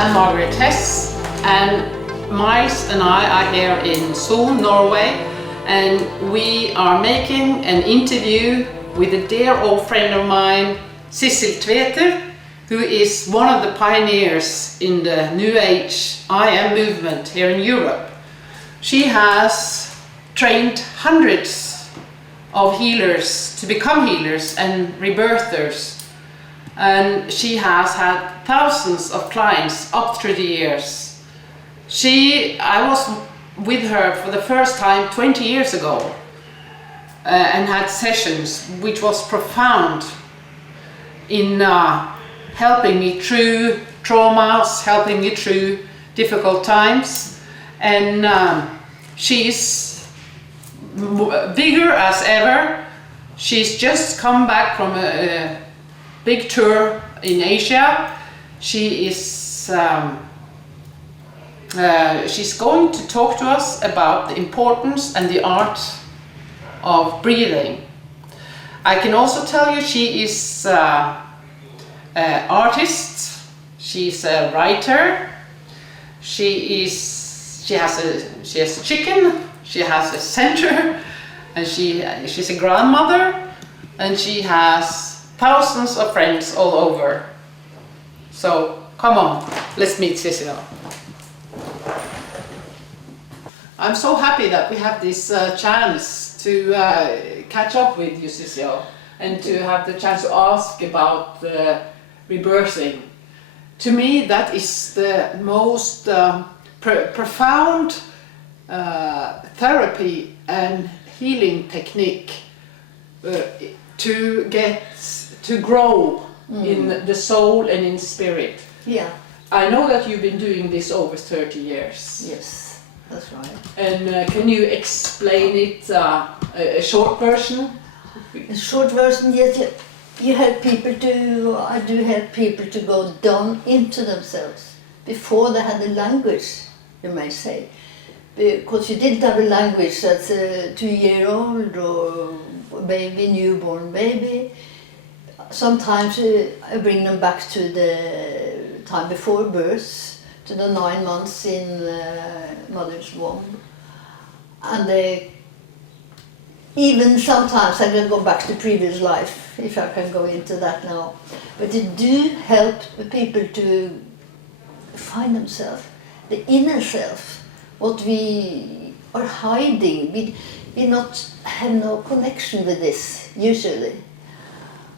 Anne Margrethe Hess, and Miles and I are here in Oslo, Norway, and we are making an interview with a dear old friend of mine, Sissel Tvedte, who is one of the pioneers in the New Age I Am movement here in Europe. She has trained hundreds of healers to become healers and rebirthers, and she has had thousands of clients up through the years. I was with her for the first time 20 years ago and had sessions which was profound in helping me through traumas, helping me through difficult times, and she's bigger as ever. She's just come back from a big tour in Asia. She is she's going to talk to us about the importance and the art of breathing. I can also tell you she is an artist, she's a writer, she has a chicken, she has a center, and she's a grandmother, and she has thousands of friends all over. So come on, let's meet Sissel. I'm so happy that we have this chance to catch up with you, Sissel, and to have the chance to ask about rebirthing. To me, that is the most profound therapy and healing technique to grow in the soul and in spirit. Yeah. I know that you've been doing this over 30 years. Yes, that's right. And can you explain it, a short version? A short version, yes. You help people I do help people to go down into themselves before they had a language, you may say. Because you didn't have a language as a 2-year-old or baby, newborn baby. Sometimes I bring them back to the time before birth, to the 9 months in mother's womb. And even sometimes I can go back to previous life, if I can go into that now. But it do help the people to find themselves, the inner self, what we are hiding. We not have no connection with this, usually.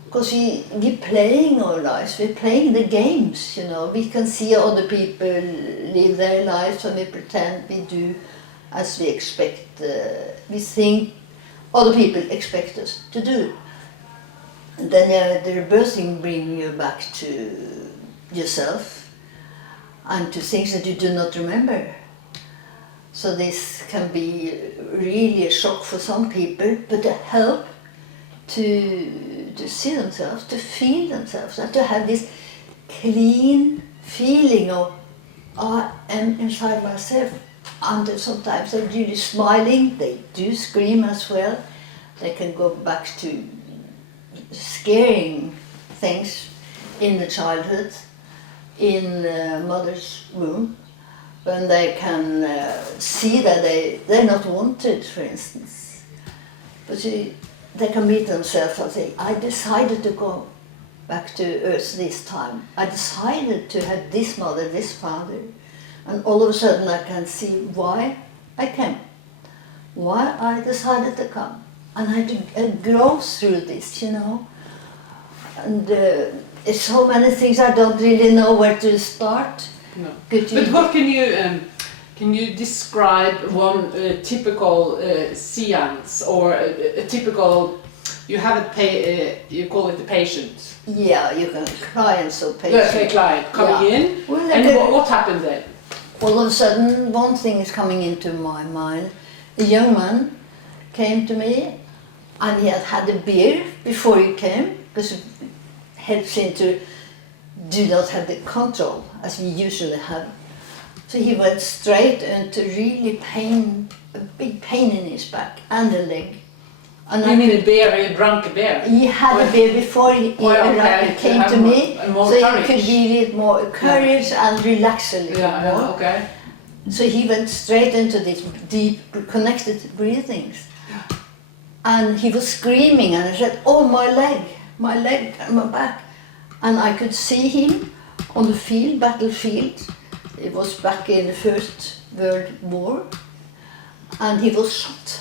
Because we're playing our lives, we're playing the games, you know. We can see other people live their lives and we pretend we do as we expect, we think other people expect us to do. And then the rebirthing brings you back to yourself and to things that you do not remember. So this can be really a shock for some people, but a help to see themselves, to feel themselves, and to have this clean feeling of I am inside myself. And sometimes they're really smiling, they do scream as well. They can go back to scaring things in the childhood, in the mother's womb, when they can see that they're not wanted, for instance. But they can meet themselves and say, I decided to go back to Earth this time. I decided to have this mother, this father. And all of a sudden I can see why I came, why I decided to come. And I had to grow through this, you know. And it's so many things I don't really know where to start. No. But what can you describe one typical seance, or a typical, you have you call it the patient? Yeah, you can client, so patient. The client coming in, well, and what happened then? All of a sudden, one thing is coming into my mind. A young man came to me, and he had had a beer before he came, because it helps him to do not have the control, as we usually have. So he went straight into really a big pain in his back and the leg. And you mean a beer, you drank a beer? He had a beer before he came to me, so he could be more courage and relax a little more. Okay. So he went straight into these deep, connected breathings. And he was screaming, and I said, oh, my leg, and my back. And I could see him on the battlefield. It was back in the First World War. And he was shot.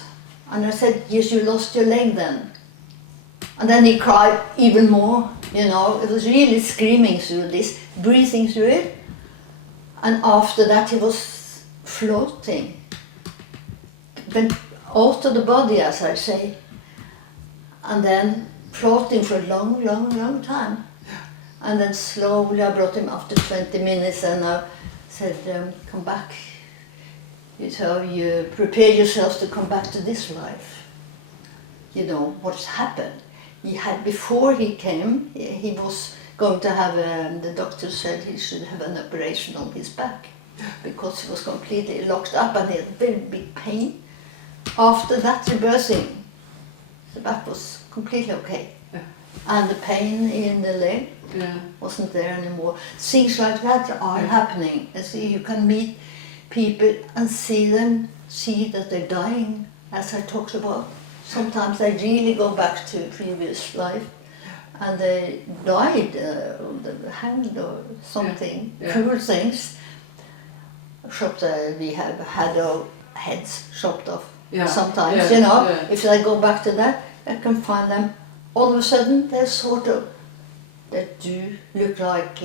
And I said, yes, you lost your leg then. And then he cried even more, you know. It was really screaming through this, breathing through it. And after that he was floating. Went out of the body, as I say. And then floating for a long, long, long time. And then slowly I brought him after 20 minutes and I said, come back. So you prepare yourselves to come back to this life. You know, what's happened. He had, before he came, he was going to have, the doctor said he should have an operation on his back because he was completely locked up and he had very big pain. After that rebirthing, the back was completely okay. Yeah. And the pain in the leg wasn't there anymore. Things like that are happening. You can meet people and see that they're dying, as I talked about. Sometimes they really go back to previous life and they died on the hand or something, cruel things. We have had our heads chopped off sometimes, you know. If I go back to that, I can find them. All of a sudden, they're sort of, they do look like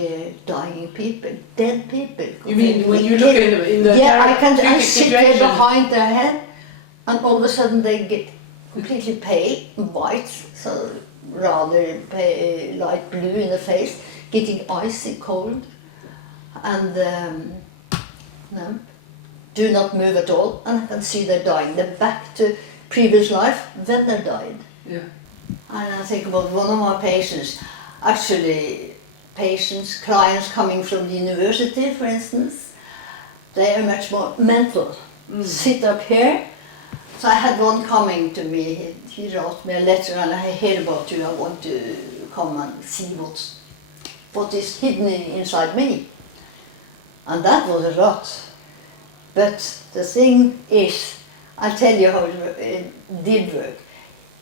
dying people, dead people. You mean when you look in the I sit there behind their head, and all of a sudden they get completely pale, white, so rather pale, light blue in the face, getting icy cold, and do not move at all, and I can see they're dying. They're back to previous life when they died. Yeah. And I think about one of my patients, actually clients coming from the university, for instance, they are much more mental. Sit up here. So I had one coming to me, he wrote me a letter, and I hear about you, I want to come and see what is hidden inside me. And that was a lot. But the thing is, I'll tell you how it did work.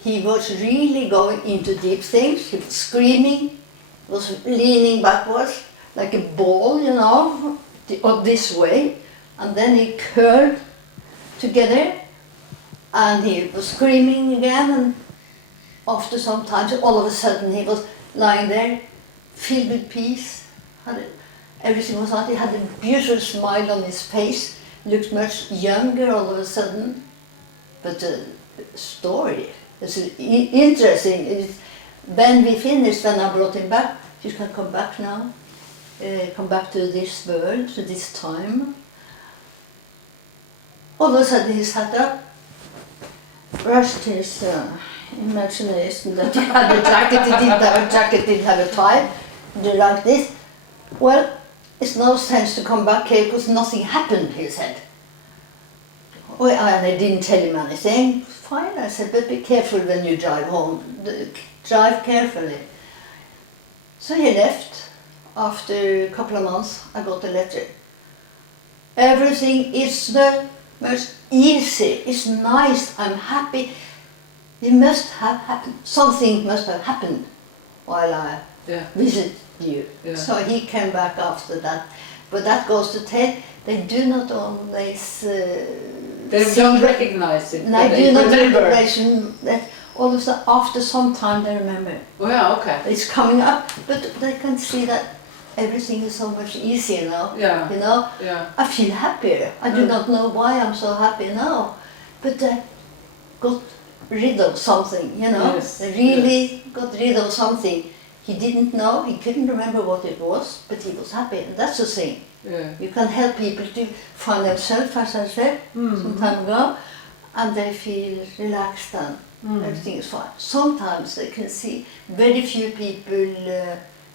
He was really going into deep things, he was screaming, was leaning backwards like a ball, you know, this way, and then he curled together and he was screaming again, and after some time, all of a sudden he was lying there, filled with peace, everything was out, he had a beautiful smile on his face, looked much younger all of a sudden, but the story is interesting. When we finished, when I brought him back, you can come back now, come back to this world, to this time. All of a sudden he sat up, brushed his imagination that he had a jacket, he didn't have a jacket, didn't have a tie, did like this. Well, it's no sense to come back here because nothing happened, he said. Oh, and I didn't tell him anything. Fine, I said, but be careful when you drive home. Drive carefully. So he left. After a couple of months, I got a letter. Everything is the most easy, it's nice, I'm happy. It must have happened. Something must have happened while I visit you. Yeah. So he came back after that. But that goes to tell, they do not always they don't recognize it. They do not recognize that all of a sudden, after some time they remember. Oh yeah, okay. It's coming up, but they can see that everything is so much easier now. Yeah. You know? Yeah. I feel happier. I do not know why I'm so happy now. But I got rid of something, you know. Yes. I really got rid of something. He didn't know, he couldn't remember what it was, but he was happy. And that's the thing. Yeah. You can help people to find themselves, as I said some time ago, and they feel relaxed and everything is fine. Sometimes they can see, very few people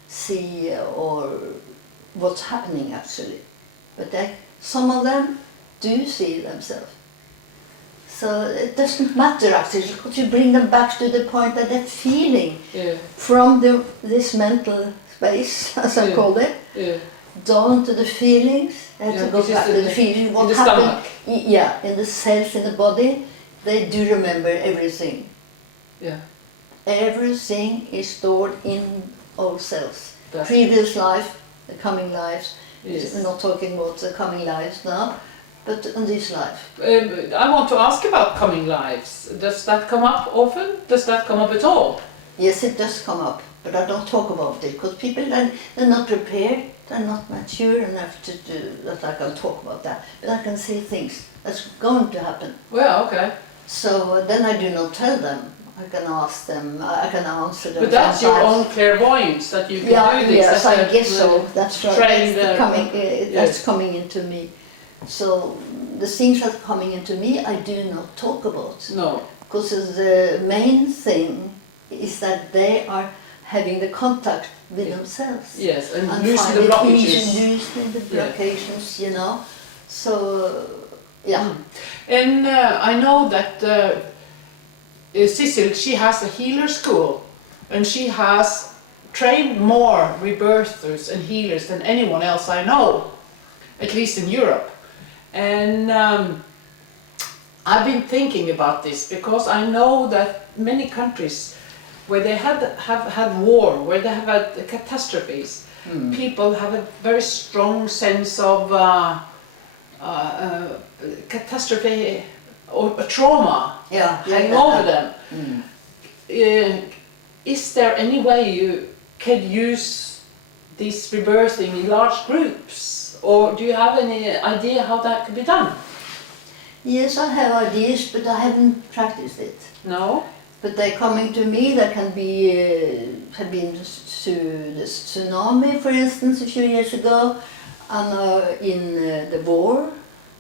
see or what's happening actually, but some of them do see themselves. So it doesn't matter actually, because you bring them back to the point that that feeling Yeah. from this mental space, as I call it, Yeah. down to the feelings, and Yeah, to go which is back to in the feeling, what in the happened, stomach. yeah, in the cells in the body, they do remember everything. Yeah. Everything is stored in our cells. That's- Previous life, the coming lives. Yes. We're not talking about the coming lives now, but in this life. I want to ask about coming lives. Does that come up often? Does that come up at all? Yes, it does come up, but I don't talk about it because people they're not prepared, they're not mature enough to do that. I can talk about that, but I can see things that's going to happen. Well, okay. So then I do not tell them. I can ask them. I can answer them. But that's your sometimes. own clairvoyance that you can Yeah, do this. yes, That's I guess so. That's right. trained, That's coming. yes. That's coming into me. So the things that are coming into me, I do not talk about. No. Because the main thing is that they are having the contact with themselves. Yes, and And loosen the find it easy, blockages. loosening the Yeah. blockages, you know. So, yeah. And I know that Sissel, she has a healer school, and she has trained more rebirthers and healers than anyone else I know, at least in Europe. And I've been thinking about this because I know that many countries where they have had war, where they have had catastrophes, people have a very strong sense of catastrophe or trauma hanging over them. Is there any way you could use this rebirthing in large groups, or do you have any idea how that could be done? Yes, I have ideas, but I haven't practiced it. No? But they're coming to me. There can be, have been to the tsunami, for instance, a few years ago, and in the war.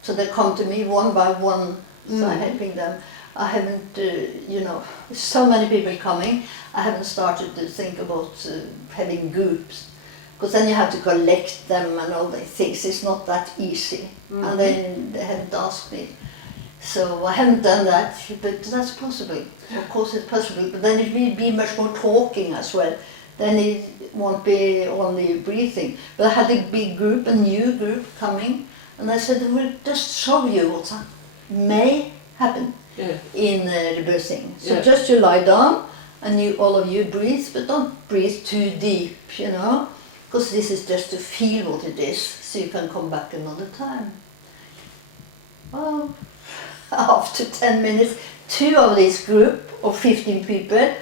So they come to me one by one, so I'm helping them. I haven't, you know, so many people coming. I haven't started to think about having groups, because then you have to collect them and all these things. It's not that easy. And then they haven't asked me. So I haven't done that, but that's possible. Of course it's possible, but then it will be much more talking as well. Then it won't be only breathing. But I had a big group, a new group coming, and I said, we'll just show you what may happen in rebirthing. So just you lie down, and you, all of you breathe, but don't breathe too deep, you know, because this is just to feel what it is, so you can come back another time. Well, after 10 minutes, 2 of this group of 15 people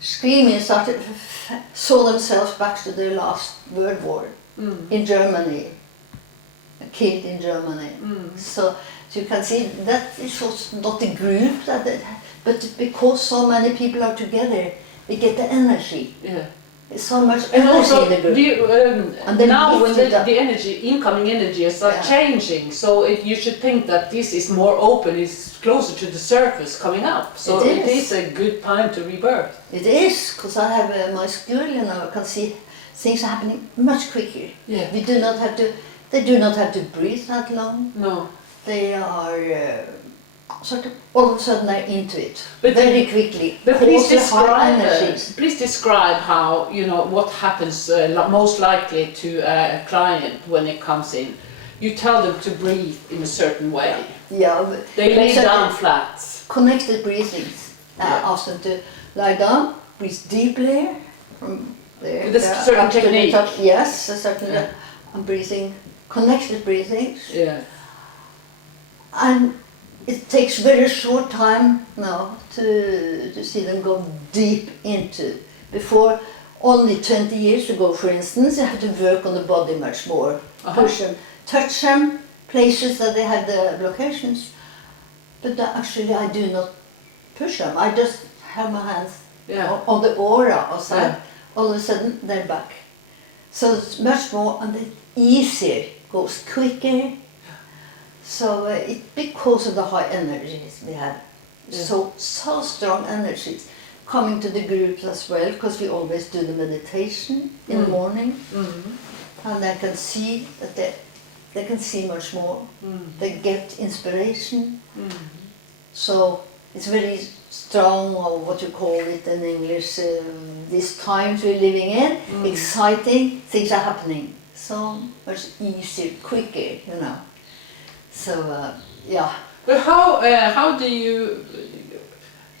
screaming saw themselves back to the last World War in Germany, killed in Germany. So you can see that it was not a group, but because so many people are together, we get the energy. Yeah. So much And energy also, in the group. and then now when lift it up. the energy, incoming energies are changing, so you should think that this is more open, it's closer to the surface coming up. So it is a good time to rebirth. It is, because I have my school, you know, I can see things are happening much quicker. Yeah. We do not have to, they do not have to breathe that long. No. They are sort of, all of a sudden they're into it, But very quickly. But please Also high energies. please describe how, you know, what happens most likely to a client when it comes in. You tell them to breathe in a certain way. Yeah. They lay So down flat. connected breathing. Ask them to lie down, breathe deeply from there. With a certain up to the technique. top. Yes, a certain. Yeah. I'm breathing, connected breathing. Yeah. And it takes very short time now to see them go deep into. Before, only 20 years ago, for instance, you have to work on the body much more. Push them, touch them, places that they have the locations. But actually I do not push them. I just have my hands on the aura outside. All of a sudden they're back. So it's much more, and it's easier, goes quicker. So because of the high energies we have, so strong energies coming to the groups as well, because we always do the meditation in the morning, and they can see that they can see much more. They get inspiration, So it's very strong, or what you call it in English, these times we're living in, exciting, things are happening. So much easier, quicker, you know. So, yeah. But how do you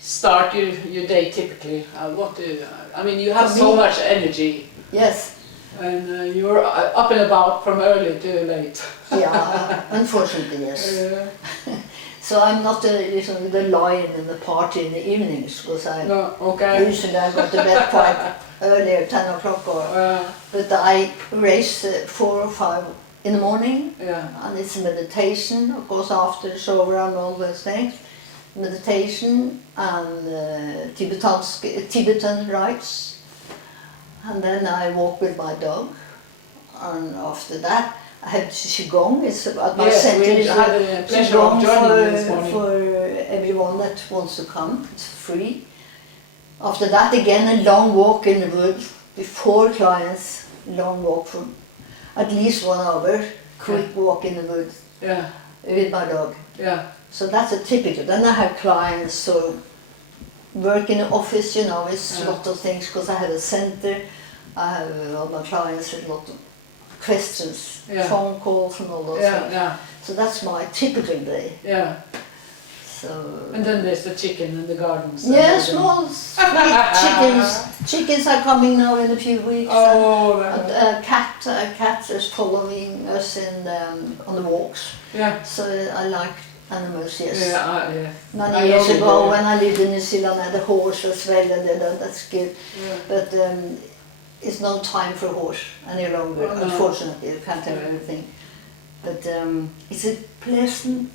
start your day typically? I mean, you have so much energy. Yes. And you're up and about from early to late. Yeah, unfortunately, yes. So I'm not the lion in the party in the evenings, because usually I go to bed quite earlier, 10 o'clock, but I race 4 or 5 in the morning, and it's meditation, of course, after the shower and all those things. Meditation and Tibetan rites. And then I walk with my dog, and after that I have Qigong. It's about my center. We had a pleasure of joining this morning. For everyone that wants to come. It's free. After that again a long walk in the woods before clients. Long walk for at least 1 hour. Quick walk in the woods with my dog. So that's a typical. Then I have clients, so work in the office, you know, it's a lot of things, because I have a center. I have all my clients with a lot of questions, phone calls and all those things. So that's my typical day. So. And then there's the chicken in the gardens. Yes, small sweet chickens. Chickens are coming now in a few weeks. Oh, and a cat is following us on the walks. So I like animals, yes. Many years ago, when I lived in New Zealand, I had a horse as well, and that's good. But it's no time for horse any longer, unfortunately. You can't have everything. But it's a pleasant,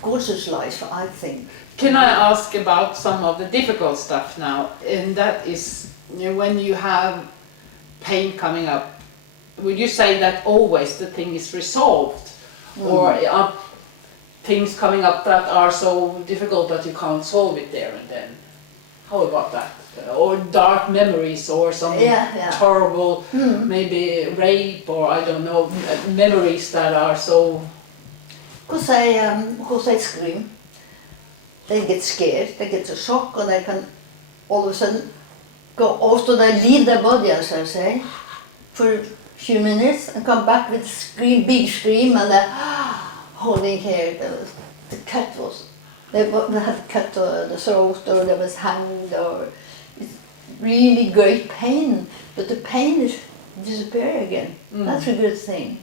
gorgeous life, I think. Can I ask about some of the difficult stuff now? And that is, when you have pain coming up, would you say that always the thing is resolved? Or are things coming up that are so difficult that you can't solve it there and then? How about that? Or dark memories, or some horrible, maybe rape, or I don't know, memories that are so... Because they scream, they get scared, they get a shock, and they can all of a sudden go after they leave their body, as I say, for a few minutes, and come back with a big scream, and they're holding here. The cat was, they had cut the throat, or they was hanged, or it's really great pain, but the pain is disappear again. That's a good thing.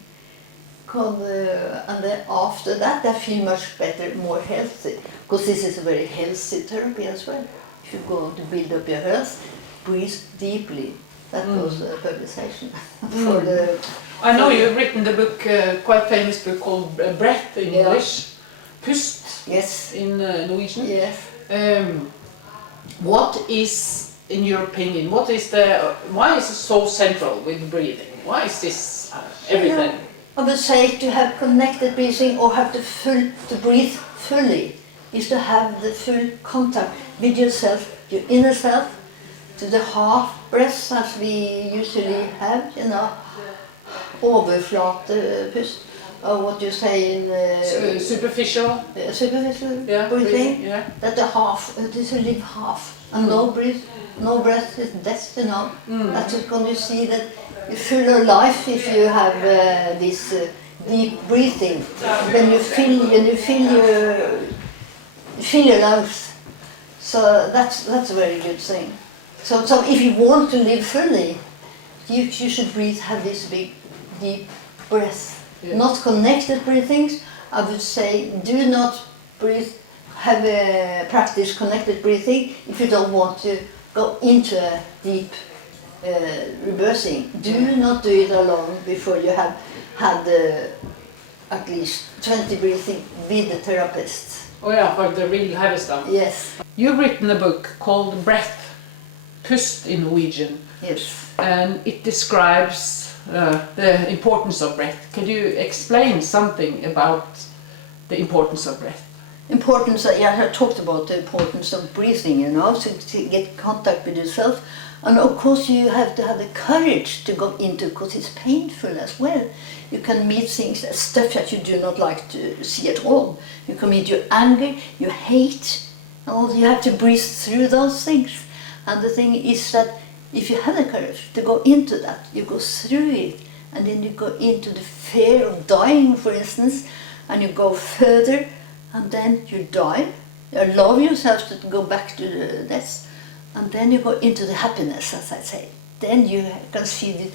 And then after that they feel much better, more healthy, because this is a very healthy therapy as well. If you go to build up your health, breathe deeply. That was a publication for the... I know you've written the book, quite famous book called Breath in English, Pust in Norwegian. Yes. What is, in your opinion, why is it so central with breathing? Why is this everything? I would say to have connected breathing, or have to breathe fully, is to have the full contact with yourself, your inner self, to the half breaths as we usually have, you know, overflatepust, or what you say in superficial breathing. That the half, it is a live half, and no breath is death, you know. That's when you see that you feel alive if you have this deep breathing. When you feel your lungs. So that's a very good thing. So if you want to live fully, you should breathe, have this big deep breath. Not connected breathings. I would say do not breathe, practice connected breathing if you don't want to go into a deep reversing. Do not do it alone before you have had at least 20 breathing with the therapist. Oh yeah, for the real heavy stuff. Yes. You've written a book called Breath, Pust in Norwegian. Yes. And it describes the importance of breath. Can you explain something about the importance of breath? I talked about the importance of breathing, you know, to get contact with yourself, And of course you have to have the courage to go into, because it's painful as well. You can meet things, stuff that you do not like to see at all. You can meet your anger, your hate, and all. You have to breathe through those things. And the thing is that if you have the courage to go into that, you go through it, and then you go into the fear of dying, for instance, and you go further, and then you die. You allow yourself to go back to the death, and then you go into the happiness, as I say. Then you can see the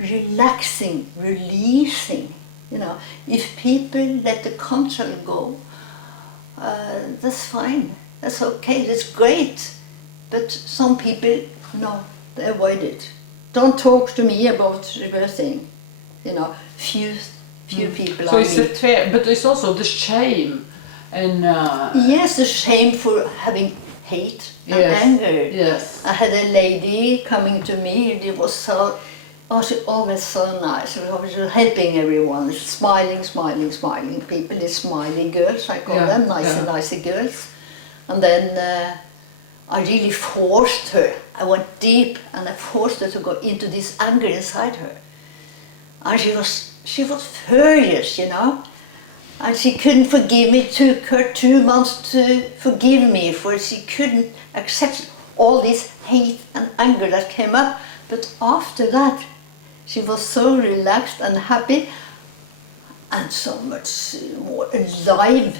relaxing, releasing. You know, if people let the control go, that's fine, that's okay, that's great. But some people, no, they avoid it. Don't talk to me about reversing. You know, few people. So it's the fear, but it's also the shame, and yes, the shame for having hate and anger. Yes. I had a lady coming to me, and it was so. Oh, she always so nice. She was helping everyone, smiling, smiling, smiling. People, the smiley girls, I call them, nice girls. And then I really forced her. I went deep, and I forced her to go into this anger inside her. And she was furious, you know. And she couldn't forgive me. It took her 2 months to forgive me, for she couldn't accept all this hate and anger that came up. But after that, she was so relaxed and happy, and so much more alive.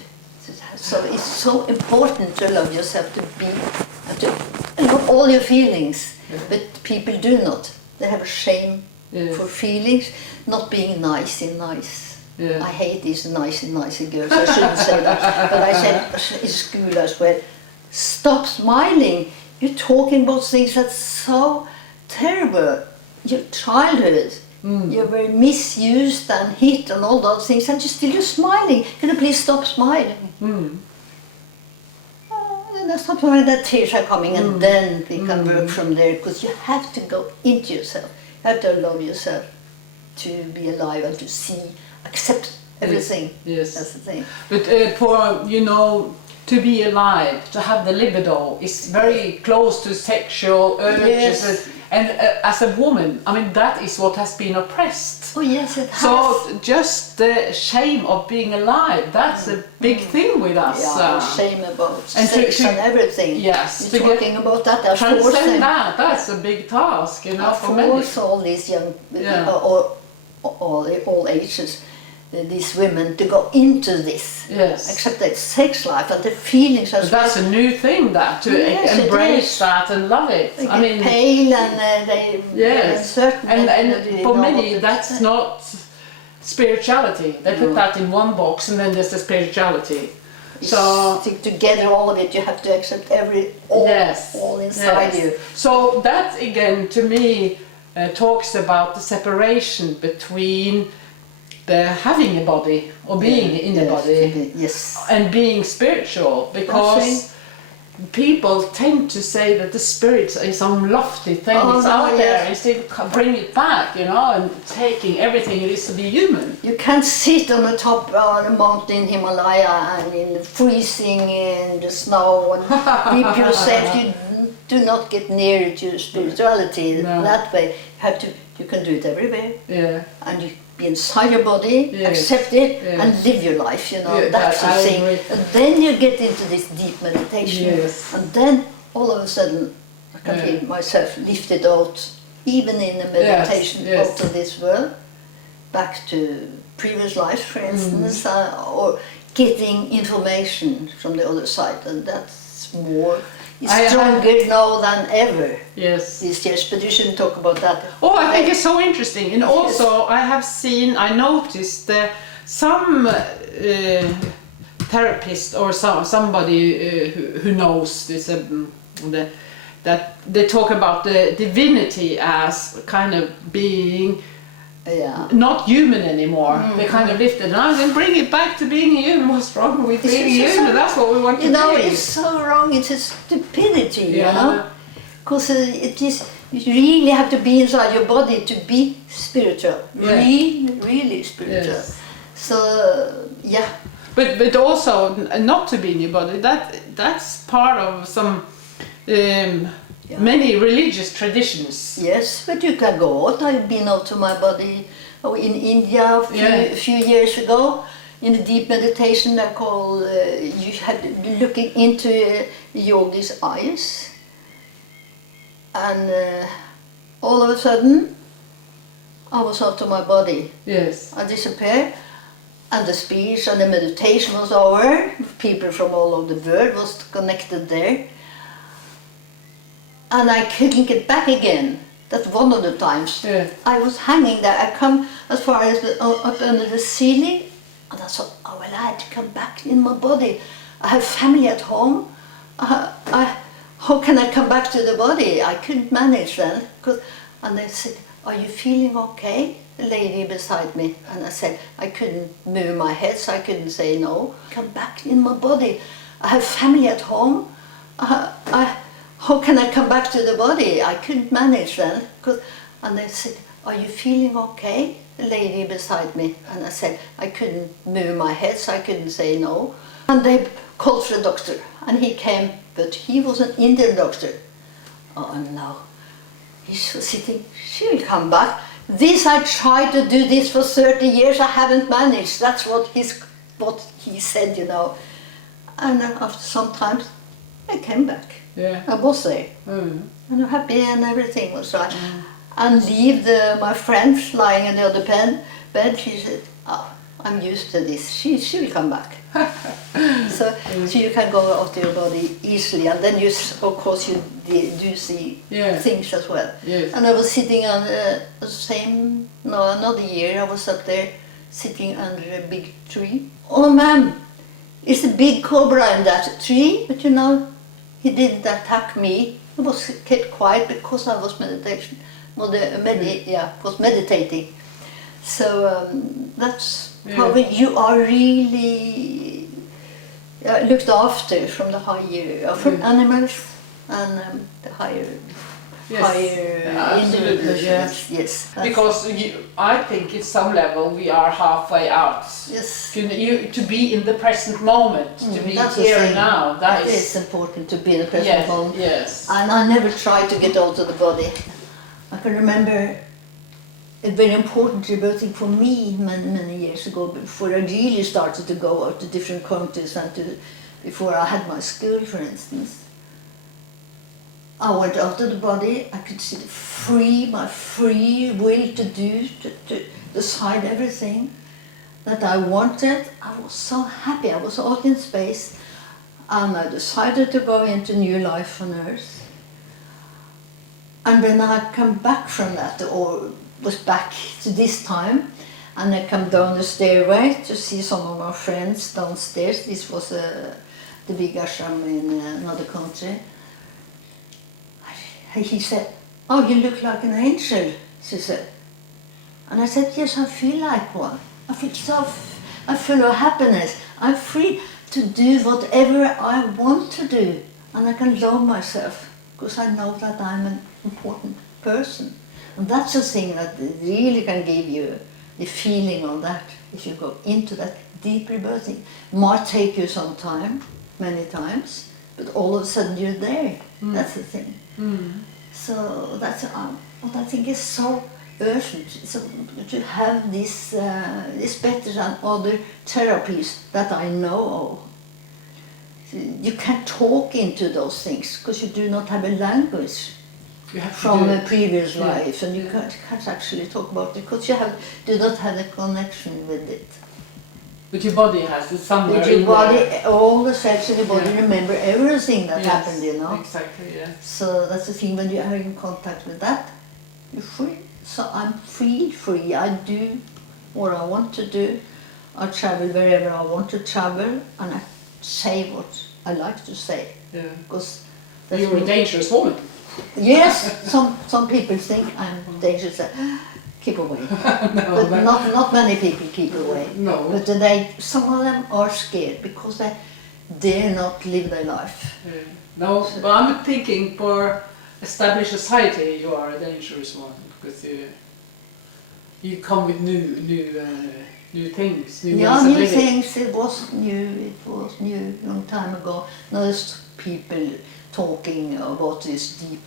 So it's so important to love yourself, to be, and to love all your feelings. But people do not. They have a shame for feelings, not being nice and nice. Yeah. I hate these nice and nice girls. I shouldn't say that, but I said in school as well. Stop smiling. You're talking about things that's so terrible. Your childhood, you were misused and hit and all those things, and you're smiling. Can you please stop smiling? And that's not why the tears are coming, and then we can work from there, because you have to go into yourself. You have to allow yourself to be alive and to see, accept everything. Yes. That's the thing. But for, you know, to be alive, to have the libido is very close to sexual urges. Yes. And as a woman, I mean, that is what has been oppressed. Oh yes, it has. So just the shame of being alive, that's a big thing with us. Yeah, shame about and sex and everything. Yes. You're talking about that. Transcend that's a big task, you know, for many. Force all these young, all ages, these women to go into this. Yes. Accept that sex life and the feelings as well. That's a new thing, that, to embrace that and love it. They get pale and they... Yes. And for many that's not spirituality. They put that in one box, and then there's the spirituality. So stick together all of it. You have to accept all inside you. So that again, to me, talks about the separation between the having a body or being in a body and being spiritual, because people tend to say that the spirit is some lofty thing, it's out there, instead of bring it back, you know, and taking everything it is to be human. You can't sit on the top of a mountain in Himalaya and in freezing in the snow and whip yourself. You do not get near to spirituality that way. You can do it everywhere. And you be inside your body, accept it, and live your life, you know, that's the thing. And then you get into this deep meditation, and then all of a sudden I can feel myself lifted out, even in a meditation, out of this world, back to previous life, for instance, or getting information from the other side, and that's more. It's stronger now than ever these years, but you shouldn't talk about that. Oh, I think it's so interesting. And also I noticed some therapist or somebody who knows this, that they talk about the divinity as kind of being not human anymore. They kind of lift it and then bring it back to being human. What's wrong with being human? That's what we want to do. You know, it's so wrong. It's a stupidity, you know. Because it is, you really have to be inside your body to be spiritual. Really spiritual. So, But also not to be in your body. That's part of some Yeah. many religious traditions. Yes, but you can go out. I've been out to my body in India a few years ago. In the deep meditation, they call you had looking into yogi's eyes, and all of a sudden, I was out of my body. Yes. I disappeared, and the speech and the meditation was over. People from all over the world was connected there. And I couldn't get back again. That's one of the times. Yeah. I was hanging there. I come as far as up under the ceiling, and I thought, oh well, I had to come back in my body. I have family at home. How can I come back to the body? I couldn't manage then. And they said, are you feeling okay? The lady beside me. And I said, I couldn't move my head, so I couldn't say no. Come back in my body. I have family at home. How can I come back to the body? I couldn't manage then. And they said, are you feeling okay? The lady beside me. And I said, I couldn't move my head, so I couldn't say no. And they called for a doctor, and he came, but he was an Indian doctor. Oh no. He's sitting, she will come back. I tried to do this for 30 years, I haven't managed. That's what he said, you know. And after some time, I came back. Yeah. I was there. Mm. And I'm happy and everything was right. And leave my friends lying in the other bed. She said, oh, I'm used to this. She will come back. So you can go out of your body easily, and then you, of course, you do see things as well. Yes. And I was sitting on another year, I was up there sitting under a big tree. Oh ma'am, it's a big cobra in that tree, but you know, he didn't attack me. He was kept quiet because I was was meditating. So that's how you are really looked after from the higher, from animals and the higher individuals. Yes. Because I think at some level we are halfway out. Yes. To be in the present moment, to be that's here and now. That is important, to be in the present moment. Yes. And I never tried to get out of the body. I can remember a very important rebirthing for me many years ago, before I really started to go out to different countries and before I had my school, for instance. I went out of the body. I could see my free will to do, to decide everything that I wanted. I was so happy. I was out in space, and I decided to go into new life on Earth. And then I come back from that, or was back to this time, and I come down the stairway to see some of my friends downstairs. This was the big ashram in another country. He said, oh, you look like an angel, Sissel. And I said, yes, I feel like one. I feel I'm full of happiness. I'm free to do whatever I want to do. And I can love myself, because I know that I'm an important person. And that's the thing that really can give you the feeling of that, if you go into that deep rebirthing. Might take you some time, many times, but all of a sudden you're there. That's the thing. So that's what I think is so urgent. So to have this better than other therapies that I know of. You can't talk into those things because you do not have a language from a previous life, and you can't actually talk about it because you do not have the connection with it. But your body has it somewhere. But your body, all the cells in your body remember everything that happened, you know. Exactly, yeah. So that's the thing, when you are in contact with that, you're free. So I'm free. I do what I want to do. I travel wherever I want to travel, and I say what I like to say. Yeah. Because you're a dangerous woman. Yes, some people think I'm dangerous. Keep away. No, but not many people keep away. No. But some of them are scared because they dare not live their life. Yeah. No, but I'm thinking for established society you are a dangerous one, because you come with new new things, new Yeah, ways of new living. things. It was new long time ago. Now there's people talking about these deep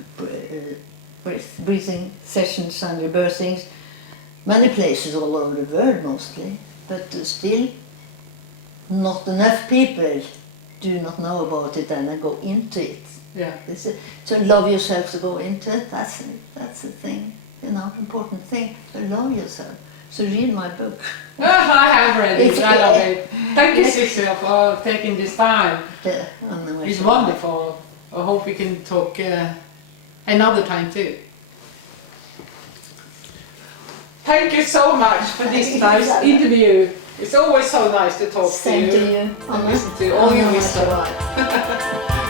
breathing sessions and rebirthings. Many places all over the world mostly, but still not enough people do not know about it and go into it. Yeah. To love yourself, to go into it, that's the thing, important thing, to love yourself. So read my book. I have read it, I love it. Thank you, Sissel, for taking this time. It's wonderful. I hope we can talk another time too. Thank you so much for this nice interview. It's always so nice to talk to you. Same to you. And listen to all your wisdom.